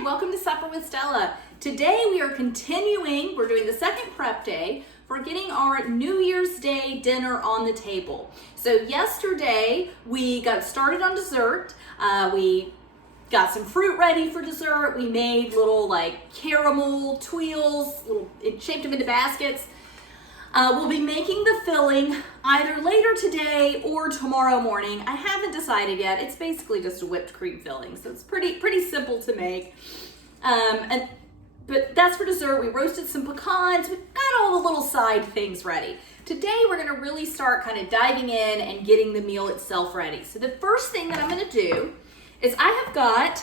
Hi, welcome to Supper with Stella. Today we are continuing, we're doing the second prep day for getting our New Year's Day dinner on the table. So yesterday we got started on dessert. We got some fruit ready for dessert. We made little like caramel twirls, shaped them into baskets. We'll be making the filling either later today or tomorrow morning. I haven't decided yet. It's basically just a whipped cream filling, so it's pretty simple to make. But that's for dessert. We roasted some pecans. We've got all the little side things ready. Today we're gonna really start kind of diving in and getting the meal itself ready. So the first thing that I'm gonna do is I have got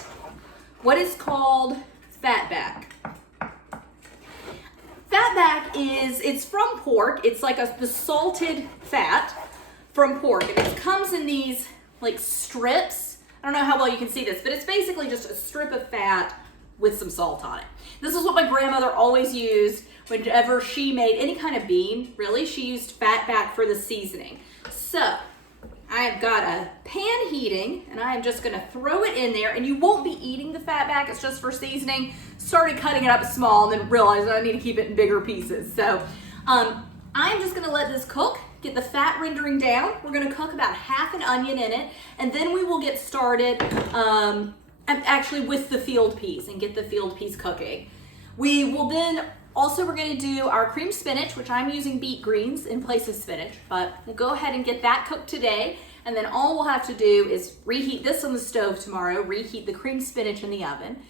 what is called fatback. Fatback it's from pork. It's like the salted fat from pork. And it comes in these like strips. I don't know how well you can see this, but it's basically just a strip of fat with some salt on it. This is what my grandmother always used whenever she made any kind of bean. Really, she used fatback for the seasoning. So I've got a pan heating and I'm just gonna throw it in there, and you won't be eating the fatback, it's just for seasoning. Started cutting it up small and then realized I need to keep it in bigger pieces. So I'm just gonna let this cook, get the fat rendering down. We're gonna cook about half an onion in it, and then we will get started actually with the field peas and get the field peas cooking. We will then we're gonna do our cream spinach, which I'm using beet greens in place of spinach, but we'll go ahead and get that cooked today. And then all we'll have to do is reheat this on the stove tomorrow, reheat the cream spinach in the oven.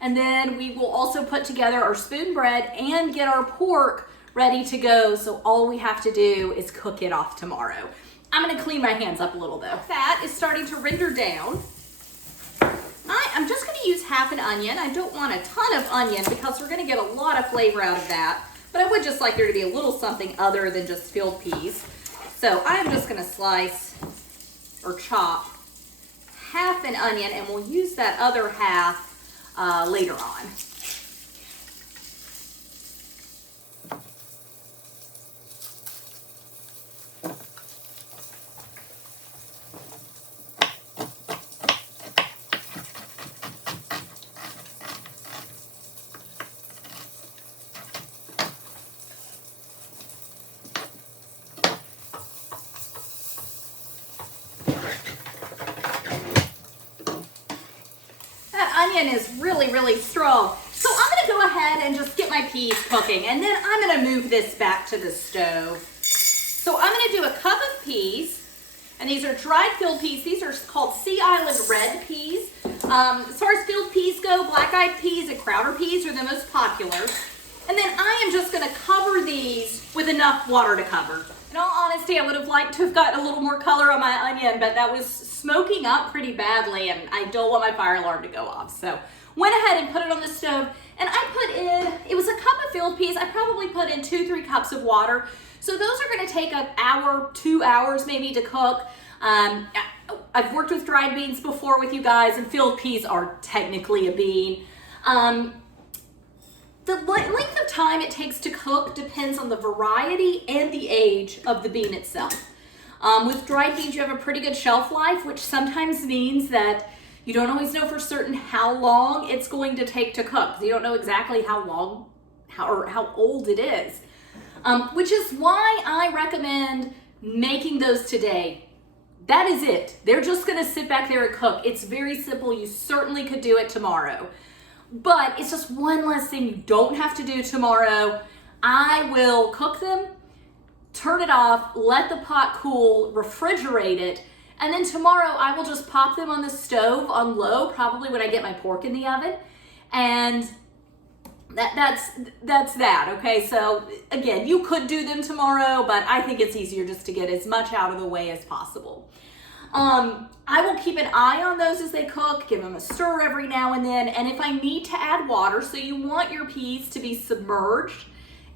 And then we will also put together our spoonbread and get our pork ready to go. So all we have to do is cook it off tomorrow. I'm gonna clean my hands up a little though. Fat is starting to render down. I'm just gonna use half an onion. I don't want a ton of onion because we're gonna get a lot of flavor out of that, but I would just like there to be a little something other than just field peas. So I'm just gonna slice or chop half an onion, and we'll use that other half later on. Onion is really strong. So I'm gonna go ahead and just get my peas cooking, and then I'm gonna move this back to the stove. So I'm gonna do a cup of peas, and these are dried field peas. These are called Sea Island red peas. As far as field peas go, black-eyed peas and crowder peas are the most popular. And then I am just gonna cover these with enough water to cover. In all honesty, I would have liked to have gotten a little more color on my onion, but that was smoking up pretty badly, and I don't want my fire alarm to go off. So went ahead and put it on the stove, and I put in, it was a cup of field peas. I probably put in 2-3 cups of water. So those are gonna take an hour, 2 hours maybe to cook. I've worked with dried beans before with you guys, and field peas are technically a bean. The length of time it takes to cook depends on the variety and the age of the bean itself. With dried beans, you have a pretty good shelf life, which sometimes means that you don't always know for certain how long it's going to take to cook. You don't know exactly how old it is, which is why I recommend making those today. That is it. They're just gonna sit back there and cook. It's very simple. You certainly could do it tomorrow, but it's just one less thing you don't have to do tomorrow. I will cook them, turn it off, let the pot cool, refrigerate it, and then tomorrow I will just pop them on the stove on low, probably when I get my pork in the oven, and that's that, okay? So again, you could do them tomorrow, but I think it's easier just to get as much out of the way as possible. I will keep an eye on those as they cook, give them a stir every now and then, and if I need to add water, so you want your peas to be submerged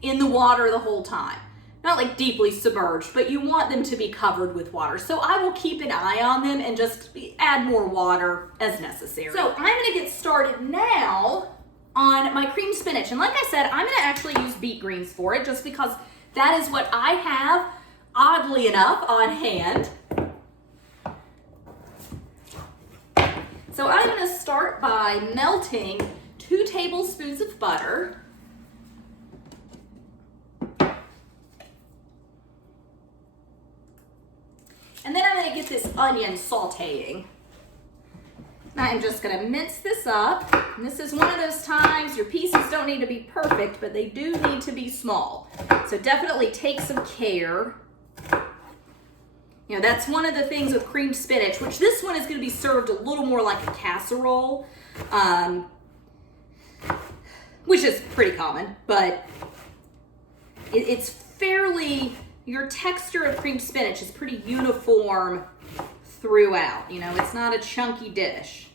in the water the whole time. Not like deeply submerged, but you want them to be covered with water. So I will keep an eye on them and just add more water as necessary. So I'm gonna get started now on my cream spinach. And like I said, I'm gonna actually use beet greens for it just because that is what I have, oddly enough, on hand. So I'm gonna start by melting 2 tablespoons of butter. And then I'm going to get this onion sauteing. I'm just going to mince this up. And this is one of those times your pieces don't need to be perfect, but they do need to be small. So definitely take some care. You know, that's one of the things with creamed spinach, which this one is going to be served a little more like a casserole, which is pretty common, but it's fairly, your texture of creamed spinach is pretty uniform throughout. You know, it's not a chunky dish.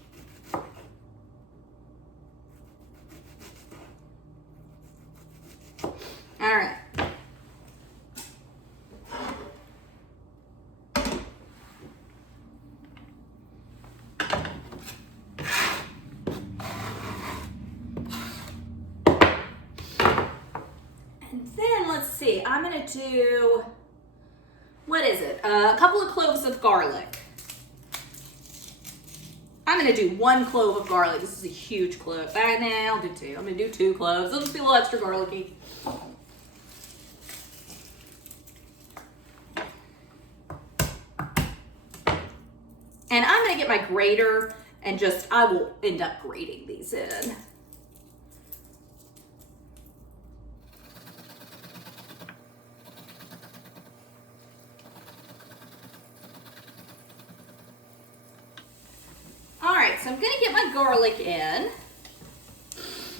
All right. And then let's see, I'm gonna do, what is it? A couple of cloves of garlic. I'm gonna do 1 clove of garlic. This is a huge clove. I'll do 2. I'm gonna do 2 cloves. It'll just be a little extra garlicky. And I'm gonna get my grater and I will end up grating these in. All right, so I'm gonna get my garlic in. And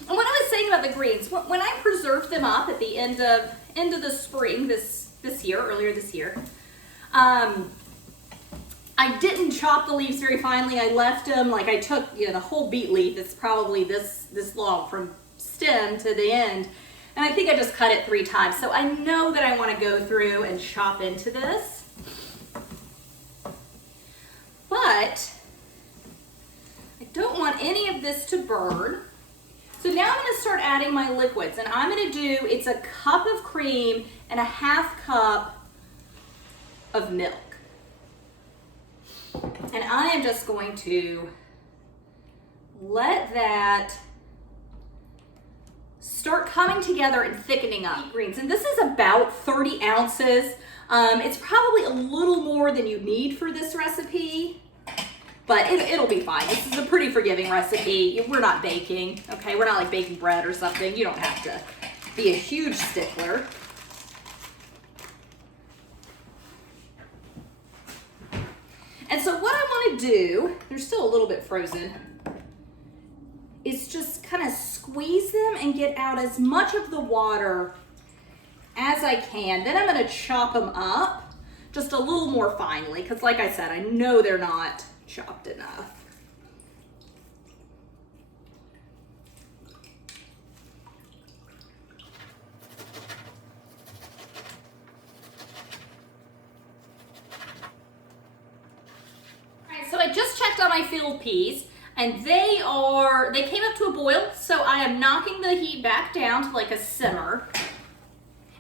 what I was saying about the greens, when I preserved them up at the end of the spring earlier this year, I didn't chop the leaves very finely. I left them, like I took, you know, the whole beet leaf, it's probably this long from stem to the end, and I think I just cut it 3 times. So I know that I want to go through and chop into this, but I don't want any of this to burn. So now I'm going to start adding my liquids, and I'm going to do, it's a cup of cream and a 1/2 cup of milk. And I am just going to let that start coming together and thickening up. Greens, and this is about 30 ounces. It's probably a little more than you need for this recipe, but it'll be fine. This is a pretty forgiving recipe. We're not baking, okay? We're not like baking bread or something. You don't have to be a huge stickler. And so what I want to do, they're still a little bit frozen, is just kind of squeeze them and get out as much of the water as I can. Then I'm going to chop them up just a little more finely, because like I said, I know they're not chopped enough. So I just checked on my field peas, and they came up to a boil, so I am knocking the heat back down to like a simmer.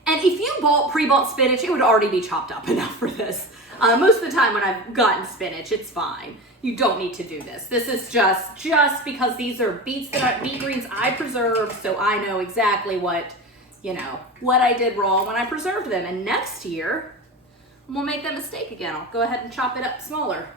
And if you pre-bought spinach, it would already be chopped up enough for this. Most of the time when I've gotten spinach, it's fine. You don't need to do this. This is just because these are beet greens I preserved, so I know exactly what I did wrong when I preserved them. And next year, we'll make that mistake again. I'll go ahead and chop it up smaller.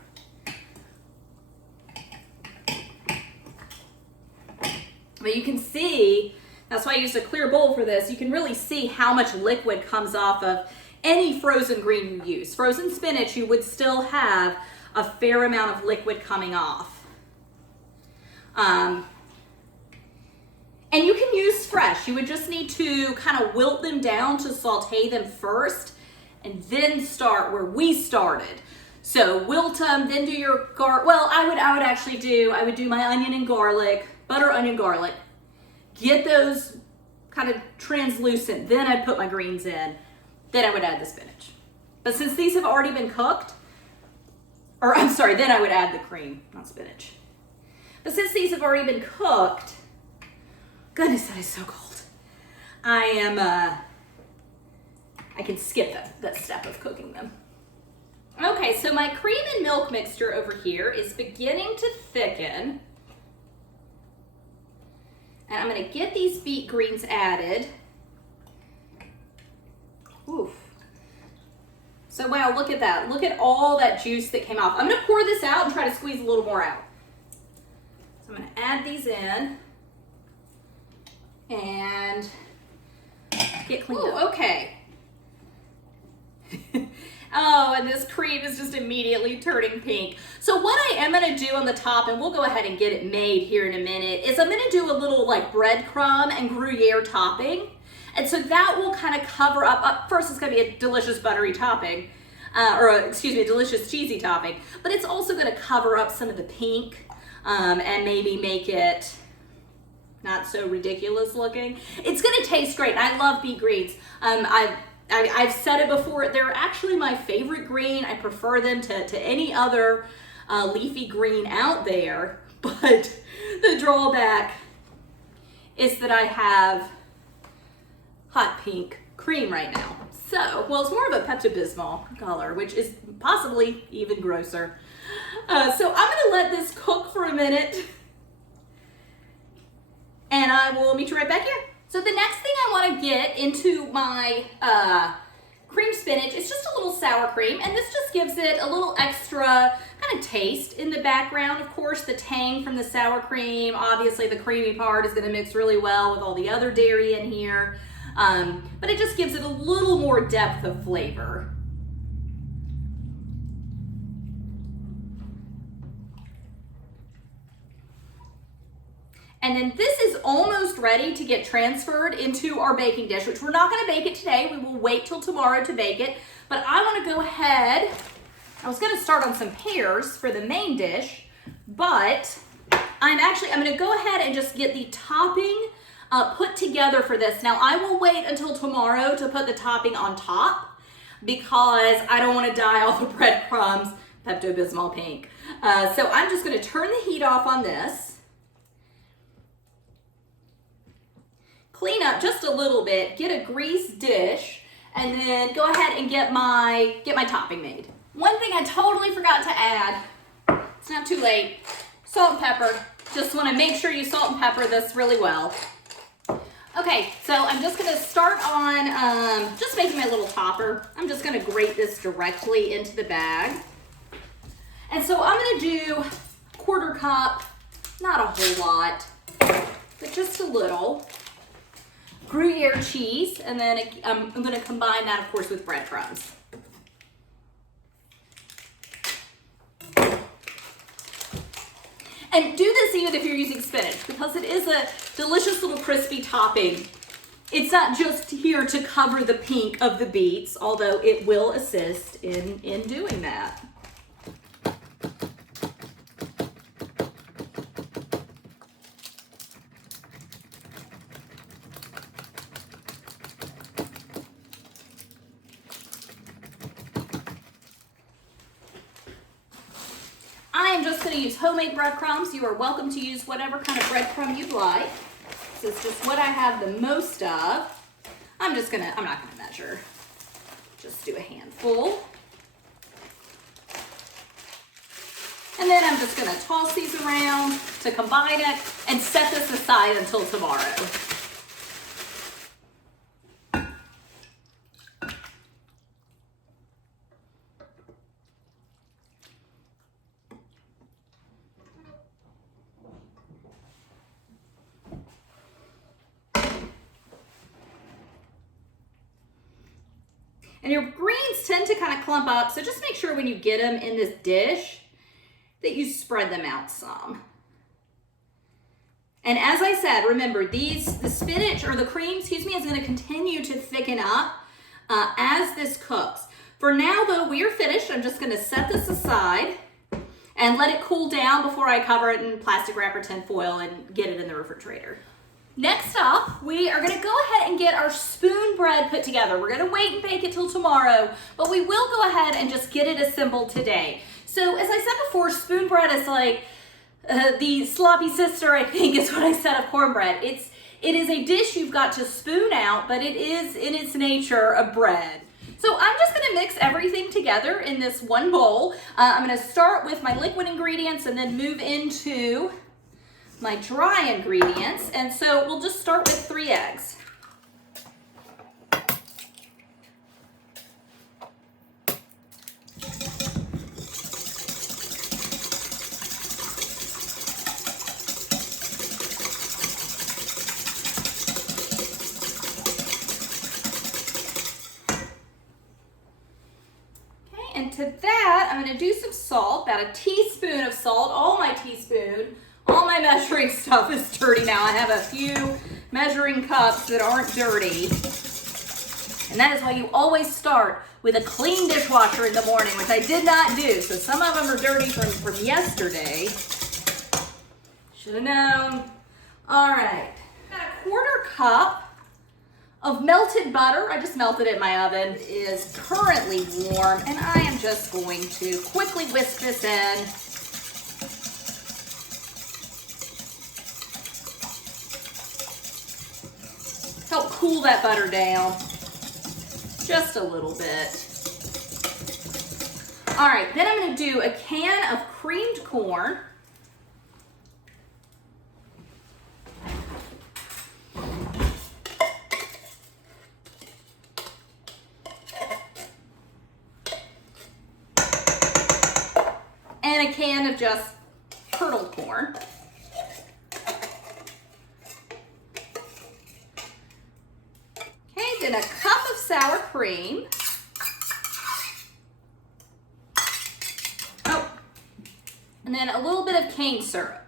But you can see, that's why I used a clear bowl for this. You can really see how much liquid comes off of any frozen green you use. Frozen spinach, you would still have a fair amount of liquid coming off. And you can use fresh. You would just need to kind of wilt them down to saute them first, and then start where we started. So wilt them, then do your I would do my onion and garlic, butter, onion, garlic, get those kind of translucent, then I'd put my greens in, then I would add the spinach. But since these have already been cooked, then I would add the cream, not spinach. But since these have already been cooked, goodness, that is so cold. I can skip that step of cooking them. Okay, so my cream and milk mixture over here is beginning to thicken. And I'm gonna get these beet greens added. Oof. So wow, look at that. Look at all that juice that came off. I'm gonna pour this out and try to squeeze a little more out. So I'm gonna add these in and get cleaned up. Okay. Oh, and this cream is just immediately turning pink. So what I am gonna do on the top, and we'll go ahead and get it made here in a minute, is I'm gonna do a little like breadcrumb and Gruyere topping. And so that will kind of cover up, first it's gonna be a delicious buttery topping, excuse me, a delicious cheesy topping, but it's also gonna cover up some of the pink and maybe make it not so ridiculous looking. It's gonna taste great. I love beet greens. I've said it before, they're actually my favorite green. I prefer them to any other leafy green out there, but the drawback is that I have hot pink cream right now. So, well, it's more of a Pepto-Bismol color, which is possibly even grosser. So I'm gonna let this cook for a minute and I will meet you right back here. So the next thing I want to get into my cream spinach is just a little sour cream, and this just gives it a little extra kind of taste in the background. Of course, the tang from the sour cream, obviously the creamy part is going to mix really well with all the other dairy in here, but it just gives it a little more depth of flavor. And then this is almost ready to get transferred into our baking dish, which we're not gonna bake it today. We will wait till tomorrow to bake it. But I wanna go ahead, I was gonna start on some pears for the main dish, but I'm gonna go ahead and just get the topping put together for this. Now I will wait until tomorrow to put the topping on top because I don't wanna dye all the breadcrumbs Pepto-Bismol pink. So I'm just gonna turn the heat off on this. Clean up just a little bit, get a greased dish, and then go ahead and get my topping made. One thing I totally forgot to add, it's not too late, salt and pepper. Just wanna make sure you salt and pepper this really well. Okay, so I'm just gonna start on just making my little topper. I'm just gonna grate this directly into the bag. And so I'm gonna do 1/4 cup, not a whole lot, but just a little. Gruyere cheese, and then I'm going to combine that, of course, with breadcrumbs. And do this even if you're using spinach, because it is a delicious little crispy topping. It's not just here to cover the pink of the beets, although it will assist in doing that. I am just going to use homemade breadcrumbs. You are welcome to use whatever kind of breadcrumb you'd like. This is just what I have the most of. I'm not going to measure. Just do a handful. And then I'm just going to toss these around to combine it and set this aside until tomorrow. And your greens tend to kind of clump up, so just make sure when you get them in this dish that you spread them out some. And as I said, remember the spinach, or the cream, excuse me, is going to continue to thicken up as this cooks. For now though, we are finished. I'm just going to set this aside and let it cool down before I cover it in plastic wrap or tin foil and get it in the refrigerator. Next up, we are gonna go ahead and get our Spoonbread put together. We're gonna wait and bake it till tomorrow, but we will go ahead and just get it assembled today. So as I said before, Spoonbread is like the sloppy sister, I think is what I said, of cornbread. It is a dish you've got to spoon out, but it is in its nature a bread. So I'm just gonna mix everything together in this one bowl. I'm gonna start with my liquid ingredients and then move into my dry ingredients. And so we'll just start with 3 eggs. And to that, I'm going to do some salt, about a teaspoon of salt. All my measuring stuff is dirty now. I have a few measuring cups that aren't dirty. And that is why you always start with a clean dishwasher in the morning, which I did not do. So some of them are dirty from yesterday. Should have known. All right, got a 1/4 cup of melted butter. I just melted it in my oven. It is currently warm, and I am just going to quickly whisk this in. Help cool that butter down just a little bit. All right, then I'm going to do a can of creamed corn. And a can of just curdled corn. Okay, then a cup of sour cream. Oh, and then a little bit of cane syrup.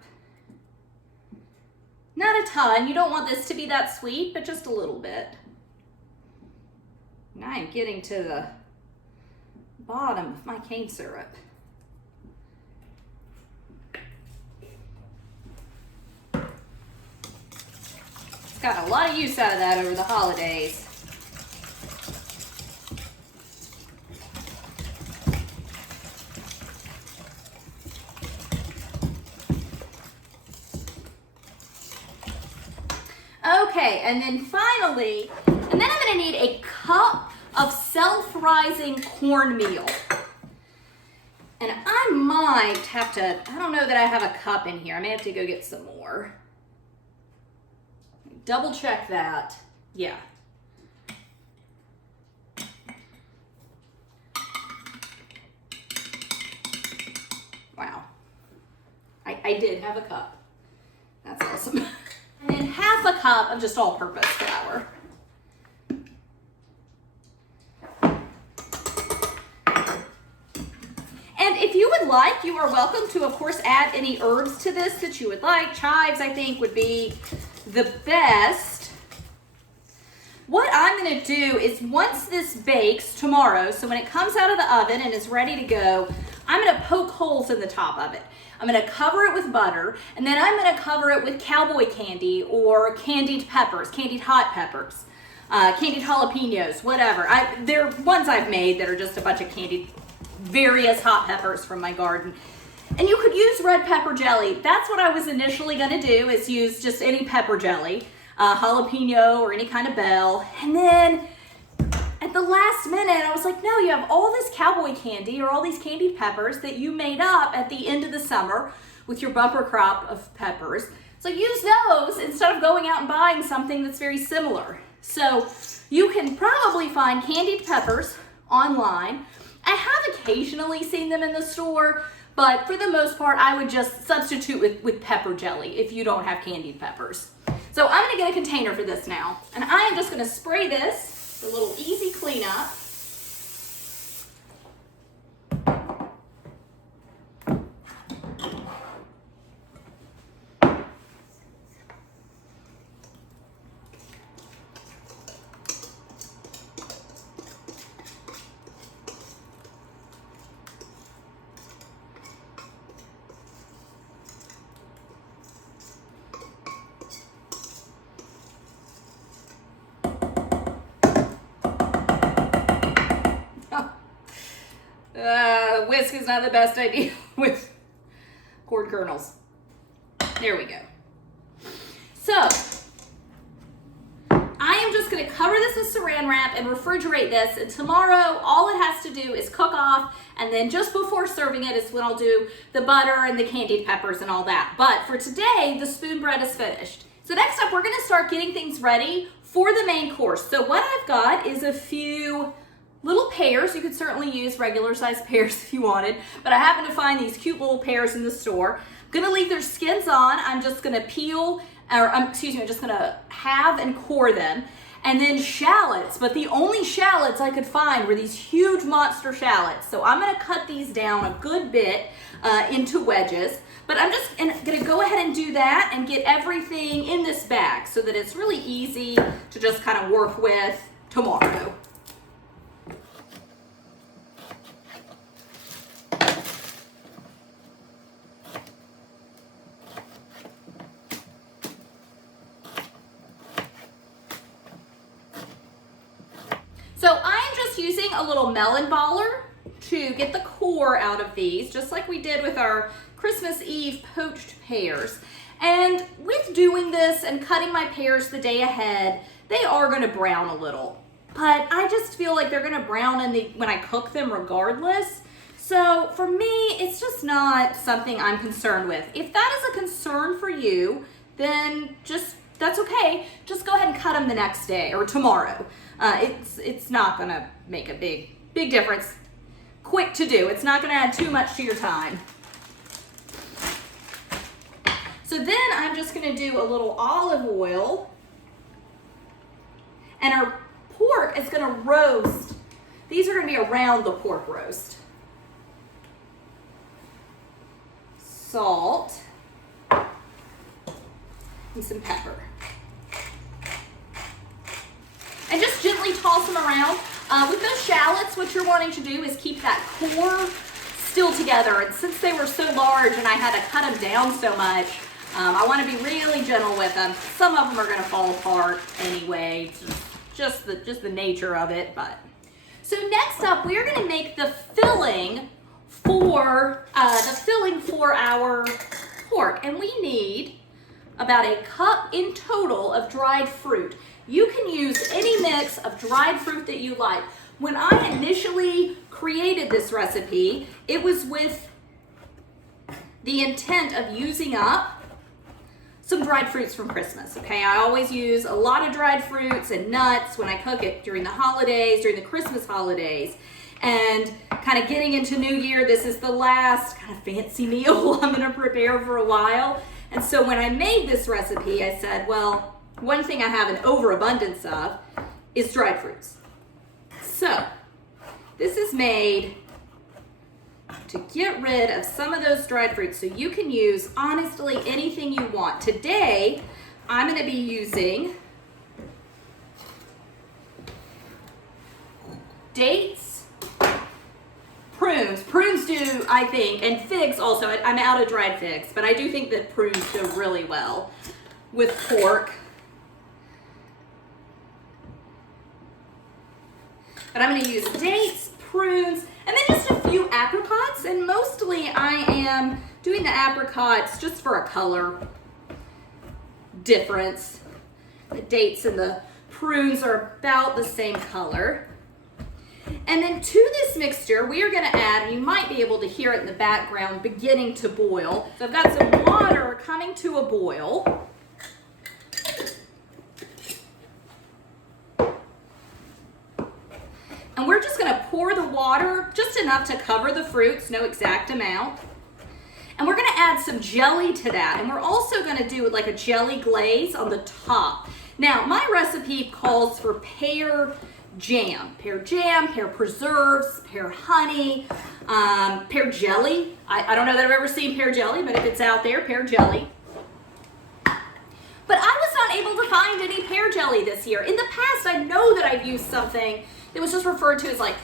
Not a ton. You don't want this to be that sweet, but just a little bit. Now I'm getting to the bottom of my cane syrup. Got a lot of use out of that over the holidays. Okay, and then finally, and then I'm going to need a cup of self-rising cornmeal. And I might have to, I don't know that I have a cup in here. I may have to go get some more. Double check that. Yeah. Wow. I did have a cup. That's awesome. And then half a cup of just all-purpose flour. And if you would like, you are welcome to, of course, add any herbs to this that you would like. Chives, I think, would be the best. What I'm going to do is once this bakes tomorrow, so when it comes out of the oven and is ready to go, I'm going to poke holes in the top of it. I'm going to cover it with butter, and then I'm going to cover it with cowboy candy or candied peppers, candied hot peppers, candied jalapenos, whatever. They're ones I've made that are just a bunch of candied various hot peppers from my garden. And you could use red pepper jelly. That's what I was initially going to do, is use just any pepper jelly, jalapeno or any kind of bell. And then at the last minute, I was like, no, you have all this cowboy candy or all these candied peppers that you made up at the end of the summer with your bumper crop of peppers. So use those instead of going out and buying something that's very similar. So you can probably find candied peppers online. I have occasionally seen them in the store, but for the most part, I would just substitute with pepper jelly if you don't have candied peppers. So I'm going to get a container for this now, and I am just going to spray this for a little easy cleanup. Whisk is not the best idea with corn kernels. There we go. So I am just going to cover this with saran wrap and refrigerate this, and tomorrow all it has to do is cook off, and then just before serving it is when I'll do the butter and the candied peppers and all that. But for today, the spoon bread is finished. So next up, we're gonna start getting things ready for the main course. So what I've got is a few little pears. You could certainly use regular sized pears if you wanted, but I happen to find these cute little pears in the store. I'm gonna leave their skins on. I'm just gonna peel, I'm just gonna halve and core them. And then shallots, but the only shallots I could find were these huge monster shallots. So I'm gonna cut these down a good bit into wedges, but I'm just gonna go ahead and do that and get everything in this bag so that it's really easy to just kind of work with tomorrow. So I'm just using a little melon baller to get the core out of these, just like we did with our Christmas Eve poached pears. And with doing this and cutting my pears the day ahead, they are gonna brown a little. But I just feel like they're gonna brown when I cook them regardless. So for me, it's just not something I'm concerned with. If that is a concern for you, then that's okay. Just go ahead and cut them the next day or tomorrow. It's not gonna make a big difference. Quick to do. It's not gonna add too much to your time. So then I'm just gonna do a little olive oil, and our pork is gonna roast. These are gonna be around the pork roast. Salt and some pepper. And just gently toss them around. With those shallots, what you're wanting to do is keep that core still together. And since they were so large and I had to cut them down so much, I want to be really gentle with them. Some of them are going to fall apart anyway. Just the nature of it. But so next up, we're going to make the filling for our pork, and we need about a cup in total of dried fruit. You can use any mix of dried fruit that you like. When I initially created this recipe, it was with the intent of using up some dried fruits from Christmas, okay? I always use a lot of dried fruits and nuts when I cook it during the holidays, during the Christmas holidays. And kind of getting into New Year, this is the last kind of fancy meal I'm gonna prepare for a while. And so when I made this recipe, I said, well, one thing I have an overabundance of is dried fruits. So this is made to get rid of some of those dried fruits so you can use, honestly, anything you want. Today, I'm gonna be using dates, prunes do, I think, and figs also. I'm out of dried figs, but I do think that prunes go really well with pork. But I'm gonna use dates, prunes, and then just a few apricots, and mostly I am doing the apricots just for a color difference. The dates and the prunes are about the same color. And then to this mixture, we are gonna add, and you might be able to hear it in the background, beginning to boil. So I've got some water coming to a boil. And we're just gonna pour the water just enough to cover the fruits, no exact amount. And we're gonna add some jelly to that. And we're also gonna do like a jelly glaze on the top. Now, my recipe calls for pear jam, pear preserves, pear honey, pear jelly. I don't know that I've ever seen pear jelly, but if it's out there, pear jelly. But I was not able to find any pear jelly this year. In the past, I know that I've used something that was just referred to as like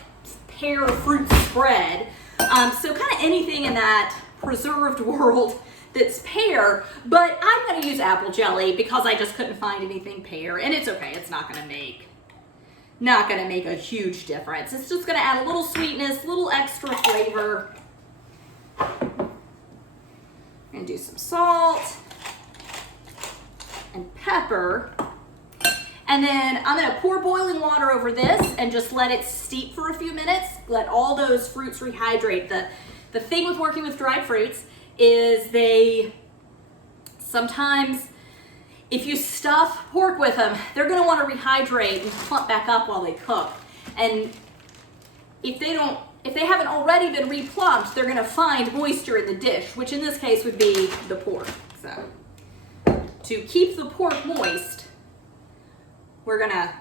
pear fruit spread. So kind of anything in that preserved world that's pear, but I'm gonna use apple jelly because I just couldn't find anything pear, and it's okay, it's not gonna make a huge difference. It's just gonna add a little sweetness, a little extra flavor. And do some salt and pepper. And then I'm gonna pour boiling water over this and just let it steep for a few minutes. Let all those fruits rehydrate. The thing with working with dried fruits is they sometimes, if you stuff pork with them, they're gonna wanna rehydrate and plump back up while they cook. And if they haven't already been replumped, they're gonna find moisture in the dish, which in this case would be the pork. So to keep the pork moist, we're gonna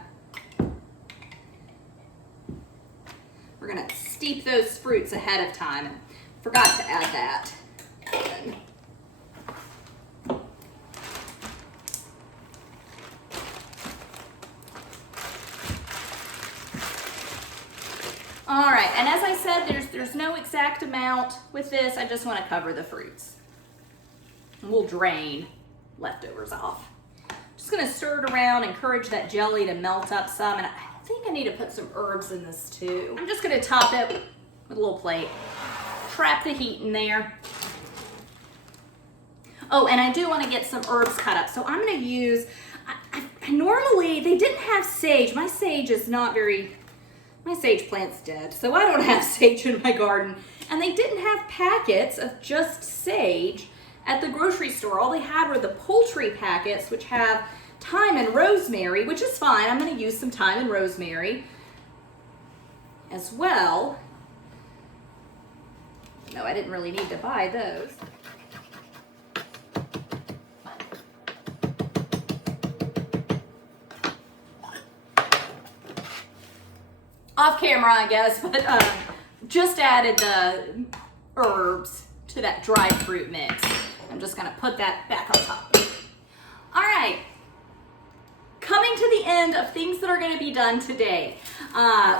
steep those fruits ahead of time. And forgot to add that. All right, and as I said, there's no exact amount with this. I just want to cover the fruits. And we'll drain leftovers off. Just gonna stir it around, encourage that jelly to melt up some, and I think I need to put some herbs in this too. I'm just gonna top it with a little plate. Trap the heat in there. Oh, and I do want to get some herbs cut up. So I'm gonna use, normally they didn't have sage. My sage plant's dead, so I don't have sage in my garden. And they didn't have packets of just sage at the grocery store. All they had were the poultry packets, which have thyme and rosemary, which is fine. I'm gonna use some thyme and rosemary as well. No, I didn't really need to buy those. Off camera, I guess, but just added the herbs to that dried fruit mix. I'm just gonna put that back on top. All right, coming to the end of things that are gonna be done today,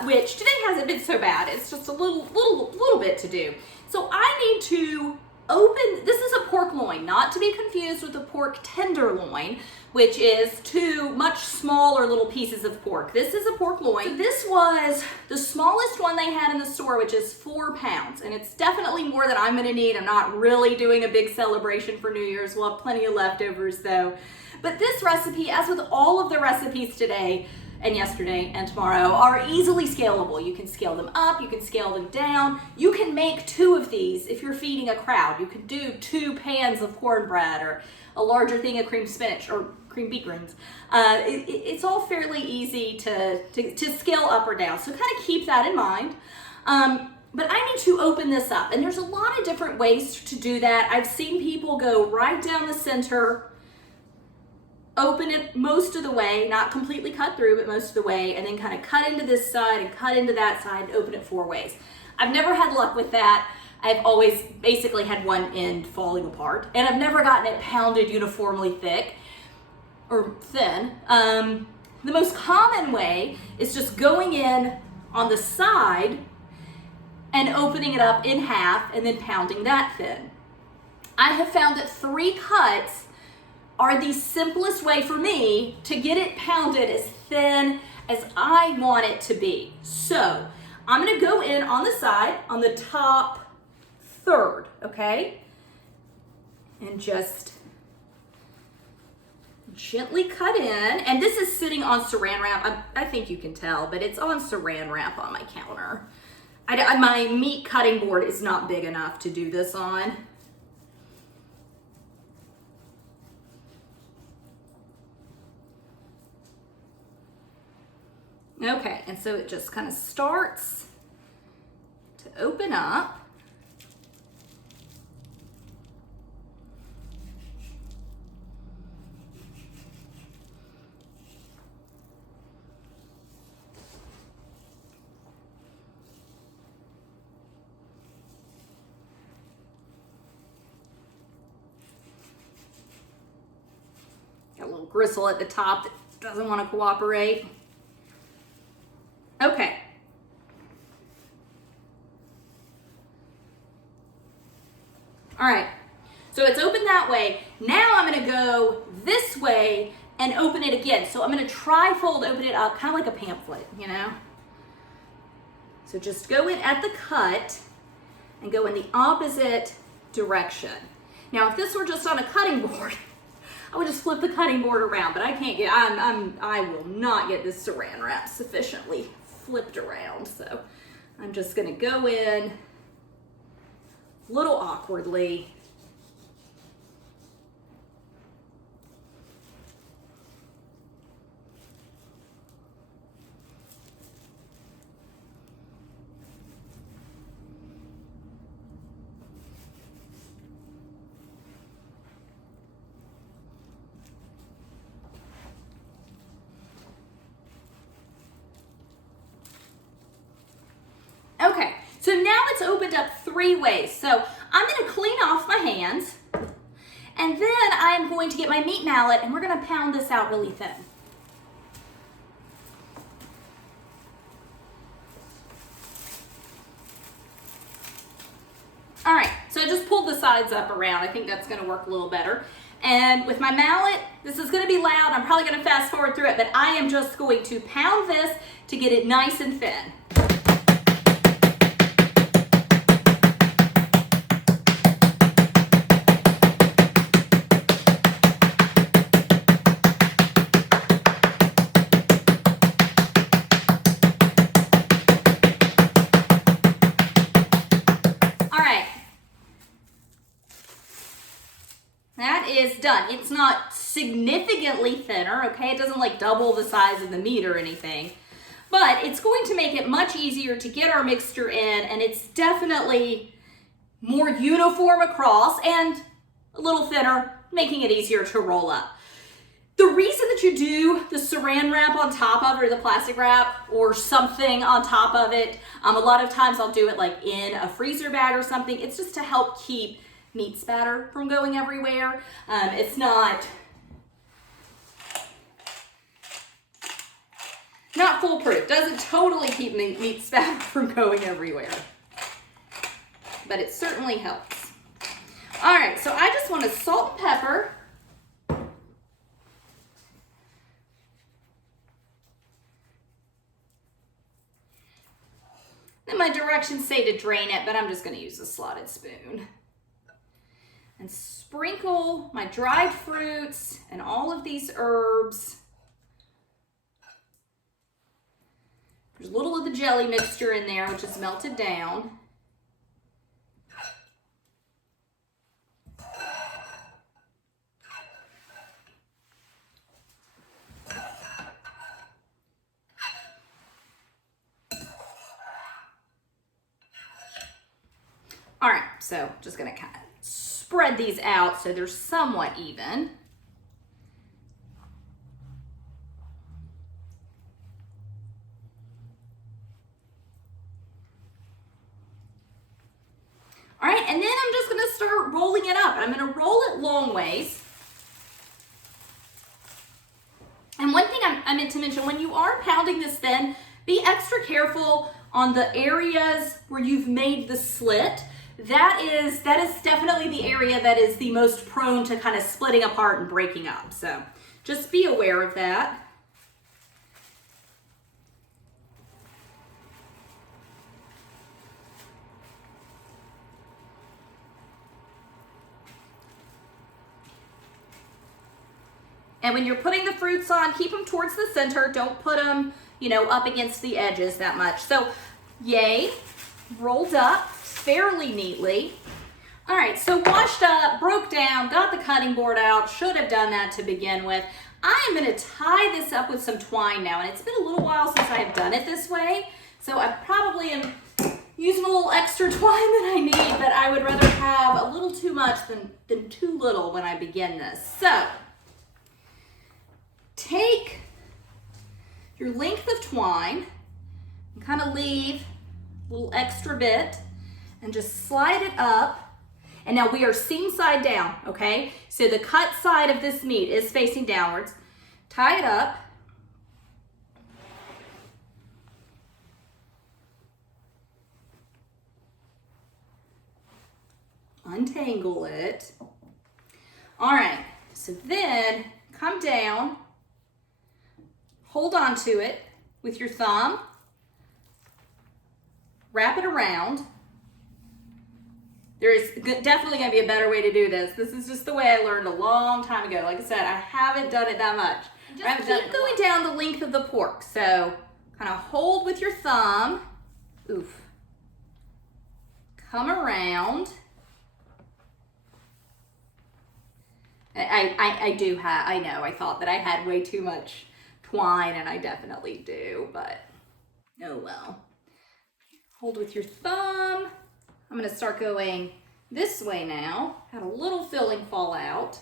which today hasn't been so bad. It's just a little bit to do. So I need to open, this is a pork loin, not to be confused with a pork tenderloin, which is two much smaller little pieces of pork. This is a pork loin. So this was the smallest one they had in the store, which is 4 pounds. And it's definitely more than I'm gonna need. I'm not really doing a big celebration for New Year's. We'll have plenty of leftovers though. But this recipe, as with all of the recipes today and yesterday and tomorrow, are easily scalable. You can scale them up, you can scale them down. You can make 2 of these if you're feeding a crowd. You can do 2 pans of cornbread or a larger thing of cream spinach or cream beet greens. It's all fairly easy to scale up or down. So kind of keep that in mind. But I need to open this up, and there's a lot of different ways to do that. I've seen people go right down the center, open it most of the way, not completely cut through, but most of the way, and then kind of cut into this side and cut into that side and open it 4 ways. I've never had luck with that. I've always basically had one end falling apart, and I've never gotten it pounded uniformly thick or thin. The most common way is just going in on the side and opening it up in half and then pounding that thin. I have found that 3 cuts are the simplest way for me to get it pounded as thin as I want it to be. So I'm gonna go in on the side, on the top third, okay? And just gently cut in. And this is sitting on saran wrap. I think you can tell, but it's on saran wrap on my counter. My meat cutting board is not big enough to do this on. Okay, and so it just kind of starts to open up. Got a little gristle at the top that doesn't want to cooperate. Okay. All right, so it's open that way. Now I'm gonna go this way and open it again. So I'm gonna tri-fold open it up, kind of like a pamphlet, you know? So just go in at the cut and go in the opposite direction. Now, if this were just on a cutting board, I would just flip the cutting board around, but I can't get, I will not get this saran wrap sufficiently flipped around. So I'm just gonna go in a little awkwardly. Okay, so now it's opened up 3 ways. So I'm gonna clean off my hands, and then I'm going to get my meat mallet and we're gonna pound this out really thin. All right, so I just pulled the sides up around. I think that's gonna work a little better. And with my mallet, this is gonna be loud. I'm probably gonna fast forward through it, but I am just going to pound this to get it nice and thin. Is done. It's not significantly thinner, okay? It doesn't like double the size of the meat or anything, but it's going to make it much easier to get our mixture in, and it's definitely more uniform across and a little thinner, making it easier to roll up. The reason that you do the saran wrap on top of it, or the plastic wrap or something on top of it, a lot of times I'll do it like in a freezer bag or something. It's just to help keep meat spatter from going everywhere. It's not foolproof. Doesn't totally keep meat spatter from going everywhere, but it certainly helps. All right, so I just want to salt and pepper. And my directions say to drain it, but I'm just going to use a slotted spoon. And sprinkle my dried fruits and all of these herbs. There's a little of the jelly mixture in there, which is melted down. All right, so just gonna kind of spread these out so they're somewhat even. All right, and then I'm just gonna start rolling it up. I'm gonna roll it long ways. And one thing I meant to mention, when you are pounding this thin, be extra careful on the areas where you've made the slit. That is definitely the area that is the most prone to kind of splitting apart and breaking up. So just be aware of that. And when you're putting the fruits on, keep them towards the center. Don't put them, up against the edges that much. So, yay, rolled up fairly neatly. All right, so washed up, broke down, got the cutting board out. Should have done that to begin with. I am gonna tie this up with some twine now, and it's been a little while since I have done it this way. So I probably am using a little extra twine than I need, but I would rather have a little too much than too little when I begin this. So, take your length of twine and kind of leave a little extra bit and just slide it up. And now we are seam side down, okay? So the cut side of this meat is facing downwards. Tie it up. Untangle it. All right, so then come down. Hold on to it with your thumb, wrap it around. There's definitely gonna be a better way to do this. This is just the way I learned a long time ago. Like I said, I haven't done it that much. Just keep going down the length of the pork. So kind of hold with your thumb. Oof. Come around. I know, I thought that I had way too much twine, and I definitely do, but oh well. Hold with your thumb. I'm gonna start going this way now. Had a little filling fall out.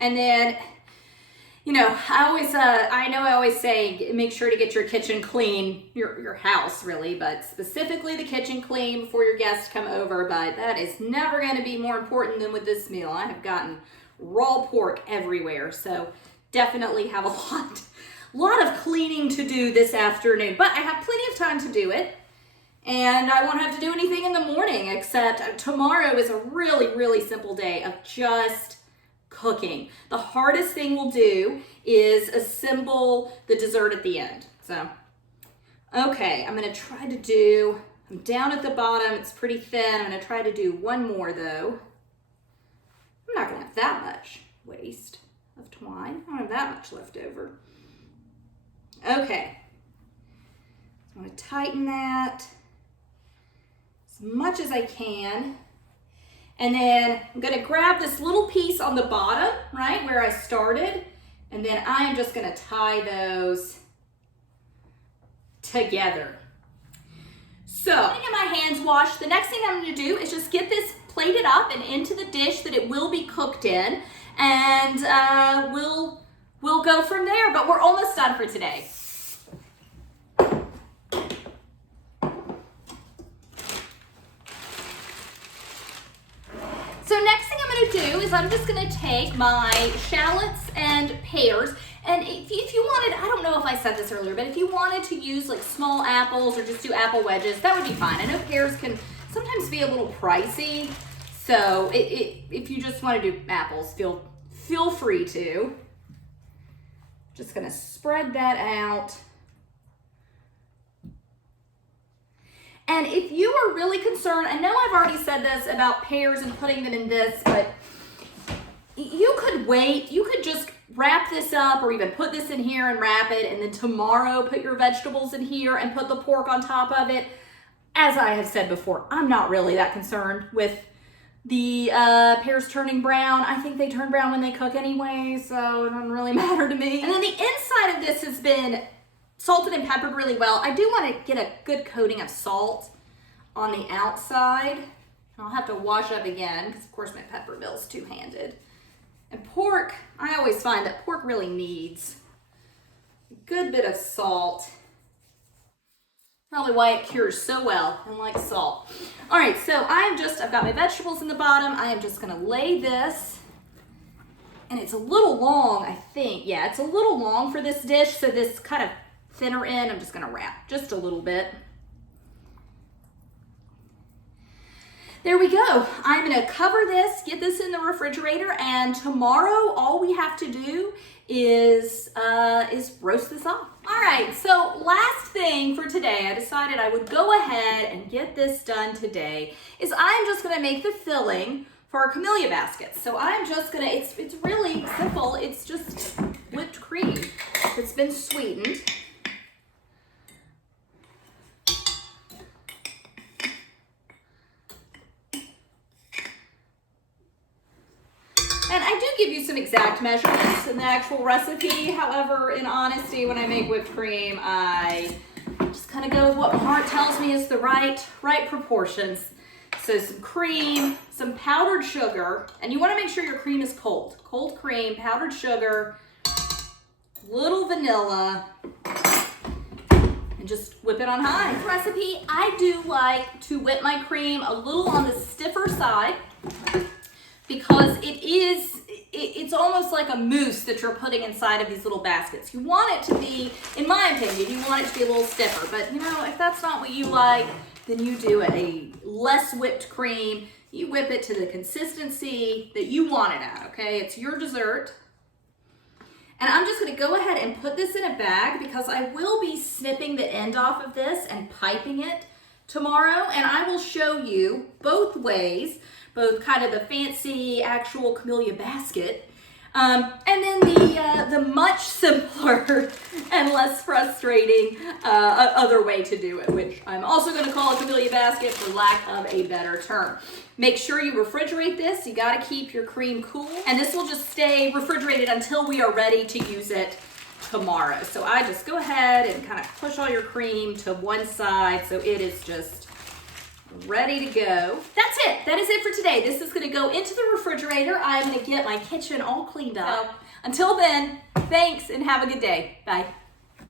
And then, you know, I always say, make sure to get your kitchen clean, your house really, but specifically the kitchen clean before your guests come over, but that is never gonna be more important than with this meal. I have gotten raw pork everywhere, so definitely have a lot of cleaning to do this afternoon, but I have plenty of time to do it, and I won't have to do anything in the morning, except tomorrow is a really, really simple day of just cooking. The hardest thing we'll do is assemble the dessert at the end. So, okay, I'm down at the bottom, it's pretty thin. I'm gonna try to do one more though. I'm not gonna have that much waste of twine. I don't have that much left over. Okay, I'm gonna tighten that as much as I can. And then I'm gonna grab this little piece on the bottom, right, where I started, and then I am just gonna tie those together. So, I'm gonna get my hands washed. The next thing I'm gonna do is just get this plated up and into the dish that it will be cooked in, and we'll go from there, but we're almost done for today. So next thing I'm gonna do is I'm just gonna take my shallots and pears, and if you wanted, I don't know if I said this earlier, but if you wanted to use like small apples or just do apple wedges, that would be fine. I know pears can sometimes be a little pricey, so if you just want to do apples, feel free to. Just gonna spread that out. And if you are really concerned, I know I've already said this about pears and putting them in this, but you could wait. You could just wrap this up or even put this in here and wrap it, and then tomorrow put your vegetables in here and put the pork on top of it. As I have said before, I'm not really that concerned with the pears turning brown. I think they turn brown when they cook anyway, so it doesn't really matter to me. And then the inside of this has been salted and peppered really well. I do want to get a good coating of salt on the outside. I'll have to wash up again because of course my pepper mill's two-handed. And pork, I always find that pork really needs a good bit of salt. Probably why it cures so well and like salt. All right, so I've got my vegetables in the bottom. I am just gonna lay this, and it's a little long, I think. Yeah, it's a little long for this dish, so this kind of thinner end, I'm just gonna wrap just a little bit. There we go. I'm gonna cover this, get this in the refrigerator, and tomorrow all we have to do is roast this off. All right, so last thing for today, I decided I would go ahead and get this done today, is I'm just gonna make the filling for our Camelia Baskets. So I'm just gonna, it's really simple. It's just whipped cream that's been sweetened. And I do give you some exact measurements in the actual recipe. However, in honesty, when I make whipped cream, I just kind of go with what my heart tells me is the right proportions. So some cream, some powdered sugar, and you want to make sure your cream is cold. Cold cream, powdered sugar, little vanilla, and just whip it on high. This recipe, I do like to whip my cream a little on the stiffer side, because it's almost like a mousse that you're putting inside of these little baskets. You want it to be, in my opinion, you want it to be a little stiffer, but you know, if that's not what you like, then you do a less whipped cream. You whip it to the consistency that you want it at, okay? It's your dessert. And I'm just gonna go ahead and put this in a bag because I will be snipping the end off of this and piping it tomorrow. And I will show you both ways, both kind of the fancy actual Camelia basket, and then the much simpler and less frustrating other way to do it, which I'm also going to call a Camelia basket for lack of a better term. Make sure you refrigerate this. You got to keep your cream cool, and this will just stay refrigerated until we are ready to use it tomorrow. So I just go ahead and kind of push all your cream to one side so it is just ready to go. That's it. That is it for today. This is going to go into the refrigerator. I'm going to get my kitchen all cleaned up. Until then, thanks and have a good day. Bye.